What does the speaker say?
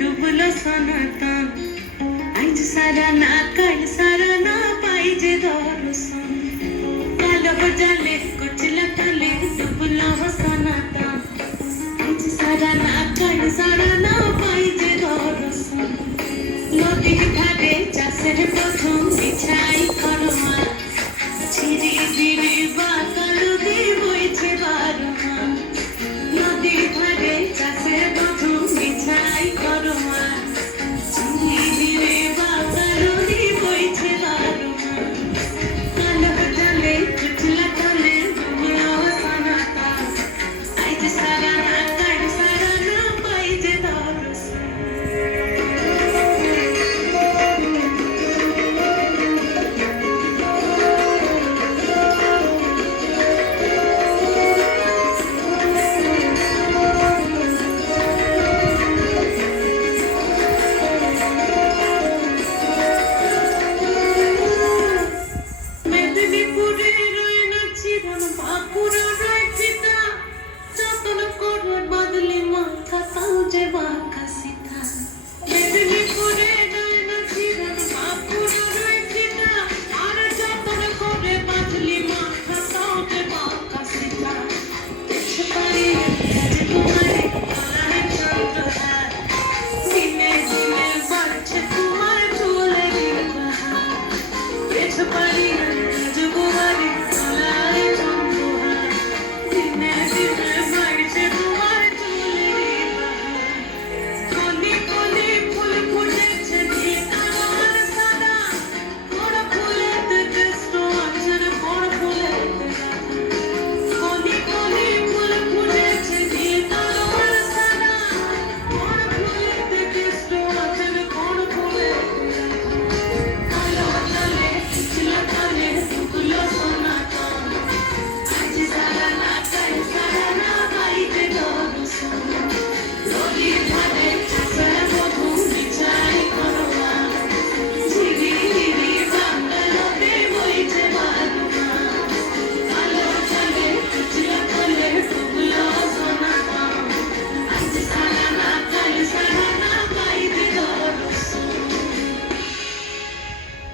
ডুবলো সনাতন আজ সারা না কাল সারা না পাই যে দর্শন কালো জালে কুচলা কালে ডুবলো সনাতন আজ সারা না কাল সারা না পাই যে দর্শন নদীর ধারে চাষের প্রথম বিছাই করমা ছিড়ি বিড়ি